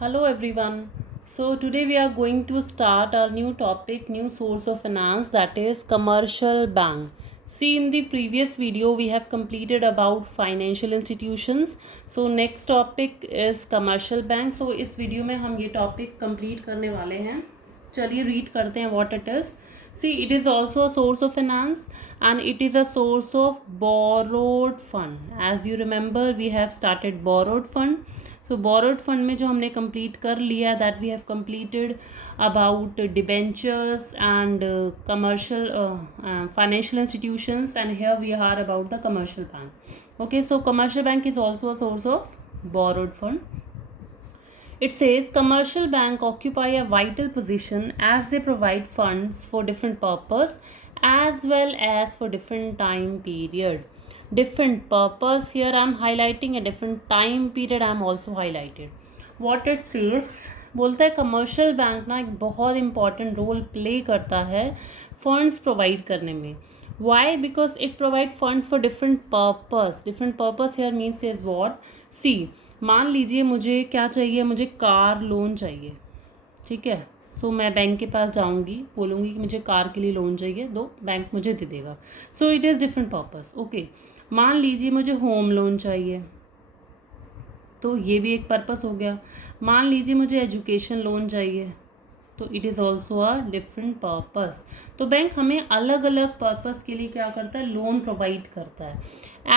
Hello everyone. So today we are going to start our new topic, new source of finance, that is commercial bank. See, in the previous video we have completed about financial institutions. So next topic is commercial bank. So इस video में हम ये topic complete करने वाले हैं. चलिए read करते हैं what it is. See, it is also a source of finance and it is a source of borrowed fund. As you remember, we have started borrowed fund. So borrowed fund में जो हमने complete कर लिया, that we have completed about debentures and commercial financial institutions, and here we are about the commercial bank. Okay, so commercial bank is also a source of borrowed fund. It says commercial bank occupy a vital position as they provide funds for different purpose as well as for different time period. Different purpose, here I am highlighting a different time period I am also highlighted. What it says, बोलता है commercial bank ना एक बहुत important role play करता है funds provide करने में. Why? Because it provide funds for different purpose. Different purpose here means is what? See, मान लीजिए मुझे क्या चाहिए, मुझे कार लोन चाहिए, ठीक है. सो मैं बैंक के पास जाऊंगी, बोलूँगी कि मुझे कार के लिए लोन चाहिए, दो, बैंक मुझे दे देगा. So it is different purpose. Okay, मान लीजिए मुझे होम लोन चाहिए, तो ये भी एक पर्पस हो गया. मान लीजिए मुझे एजुकेशन लोन चाहिए, तो it is also a different purpose. तो बैंक हमें अलग अलग पर्पस के लिए क्या करता है, लोन प्रोवाइड करता है.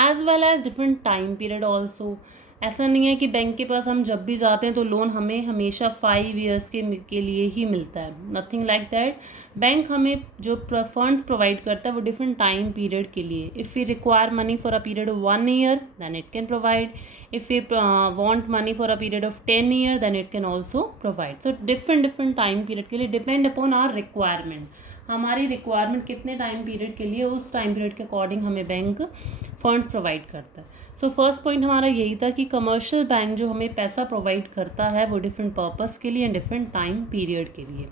As well as different time period also. ऐसा नहीं है कि बैंक के पास हम जब भी जाते हैं तो लोन हमें हमेशा 5 ईयर्स के लिए ही मिलता है. Nothing like that. बैंक हमें जो फंड्स प्रोवाइड करता है वो डिफरेंट टाइम पीरियड के लिए. If we require money for a period of 1 year then it can provide. If we want money for a period of 10 year then it can also provide. So different time period के लिए depend upon our requirement. हमारी requirement कितने time period के लिए, उस time period के according हमें bank funds provide करता है. सो फर्स्ट पॉइंट हमारा यही था कि कमर्शियल बैंक जो हमें पैसा प्रोवाइड करता है वो डिफरेंट पर्पस के लिए एंड डिफरेंट टाइम पीरियड के लिए.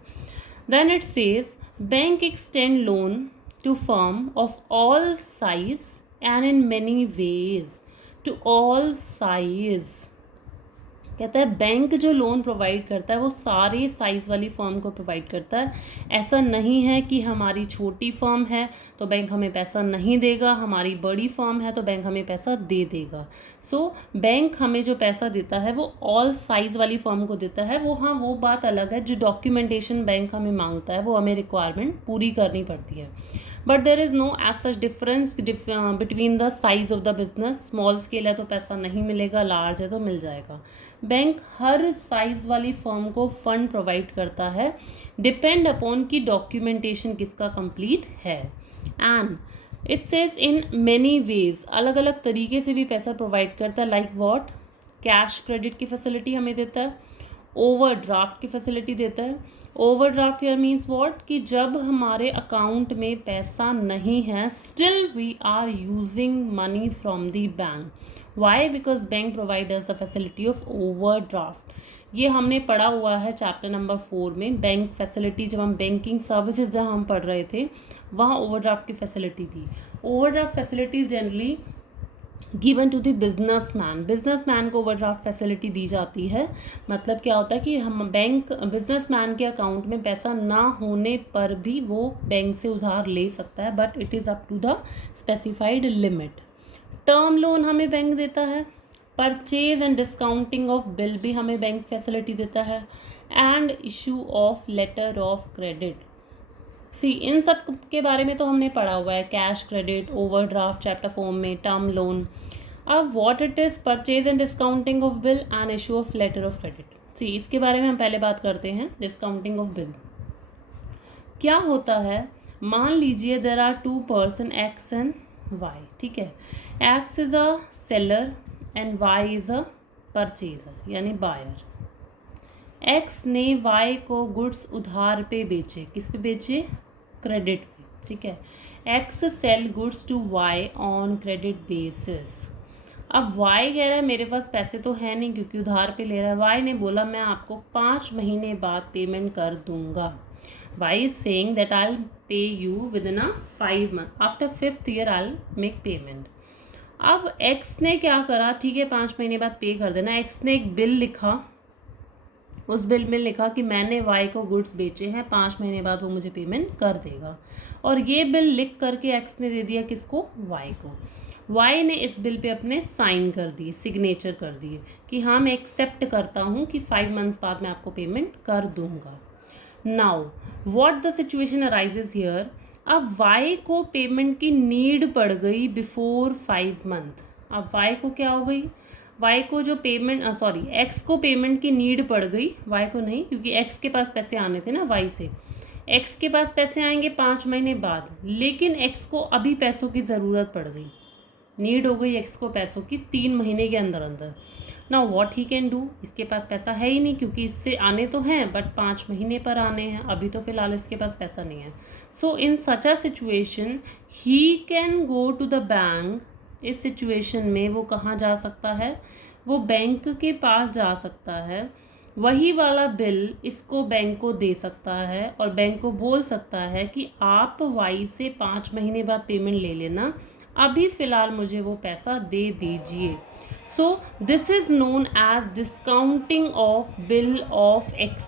Then it says bank extend loan to firm of all size and in many ways. To all size कहता है बैंक जो लोन प्रोवाइड करता है वो सारे साइज़ वाली फर्म को प्रोवाइड करता है. ऐसा नहीं है कि हमारी छोटी फर्म है तो बैंक हमें पैसा नहीं देगा, हमारी बड़ी फर्म है तो बैंक हमें पैसा दे देगा. सो बैंक हमें जो पैसा देता है वो ऑल साइज़ वाली फर्म को देता है. वो हाँ, वो बात अलग है, जो डॉक्यूमेंटेशन बैंक हमें मांगता है वो हमें रिक्वायरमेंट पूरी करनी पड़ती है. But there is no as such difference between the size of the business. Small scale है तो पैसा नहीं मिलेगा, लार्ज है तो मिल जाएगा. बैंक हर साइज़ वाली फर्म को फंड प्रोवाइड करता है, डिपेंड अपॉन की डॉक्यूमेंटेशन किसका कंप्लीट है. And it says in many veg, अलग अलग तरीके से भी पैसा प्रोवाइड करता है. Like what? कैश क्रेडिट की फैसिलिटी हमें देता है, ओवरड्राफ्ट की फैसिलिटी देता है. ओवरड्राफ्ट हियर मीन्स व्हाट, कि जब हमारे अकाउंट में पैसा नहीं है still we are using money from the bank. Why? Because bank provide us the facility of overdraft. ये हमने पढ़ा हुआ है चैप्टर नंबर 4 में. बैंक फैसिलिटी, जब हम बैंकिंग सर्विसेज जहाँ हम पढ़ रहे थे वहाँ ओवरड्राफ्ट की फैसिलिटी थी. Overdraft facilities generally given to the businessman. Businessman को ओवरड्राफ्ट फैसिलिटी दी जाती है. मतलब क्या होता है कि हम बैंक बिजनेसमैन के अकाउंट में पैसा ना होने पर भी वो बैंक से उधार ले सकता है, but it is up to the specified limit. Term loan हमें बैंक देता है. Purchase and discounting of bill भी हमें बैंक फैसिलिटी देता है. And issue of letter of credit. See, इन सब के बारे में तो हमने पढ़ा हुआ है, कैश क्रेडिट, ओवरड्राफ्ट चैप्टर 4 में, टर्म लोन. अब what it is purchase and discounting of bill and issue of letter of credit. See, इसके बारे में हम पहले बात करते हैं. डिस्काउंटिंग ऑफ बिल क्या होता है? मान लीजिए there are 2 person X and Y, ठीक है. X is a seller and Y is a purchaser यानी बायर. एक्स ने वाई को गुड्स उधार पे बेचे. किस पे बेचे? क्रेडिट पे, ठीक है. X sell goods to Y on credit basis. अब वाई कह रहा है मेरे पास पैसे तो है नहीं क्योंकि उधार पे ले रहा है. वाई ने बोला मैं आपको 5 महीने बाद पेमेंट कर दूंगा. Y is saying that I will pay you within a 5 month. After 5th year I will make payment. अब एक्स ने क्या करा, ठीक है 5 महीने बाद पे कर देना. एक्स ने एक बिल लिखा उस बिल में लिखा कि मैंने वाई को गुड्स बेचे हैं, 5 महीने बाद वो मुझे पेमेंट कर देगा। और ये बिल लिख करके एक्स ने दे दिया किसको, वाई को। वाई ने इस बिल पे अपने साइन कर दिए, सिग्नेचर कर दिए कि हाँ मैं एक्सेप्ट करता हूँ कि 5 मंथ्स बाद मैं आपको पेमेंट कर दूंगा। Now what the situation arises here, अब वाई को पेमेंट की नीड पड़ गई बिफोर 5 मंथ। अब वाई को क्या हो गई, वाई को जो पेमेंट एक्स को पेमेंट की नीड पड़ गई, वाई को नहीं, क्योंकि एक्स के पास पैसे आने थे ना वाई से। एक्स के पास पैसे आएंगे 5 महीने बाद, लेकिन एक्स को अभी पैसों की ज़रूरत पड़ गई, नीड हो गई एक्स को पैसों की 3 महीने के अंदर अंदर। Now what he can do, इसके पास पैसा है ही नहीं, क्योंकि इससे आने तो हैं बट 5 महीने पर आने हैं, अभी तो फिलहाल इसके पास पैसा नहीं है। So in such a situation he can go to the bank. इस सिचुएशन में वो कहाँ जा सकता है, वो बैंक के पास जा सकता है, वही वाला बिल इसको बैंक को दे सकता है और बैंक को बोल सकता है कि आप वाई से 5 महीने बाद पेमेंट ले लेना, अभी फ़िलहाल मुझे वो पैसा दे दीजिए। So this is known as discounting of bill of exchange.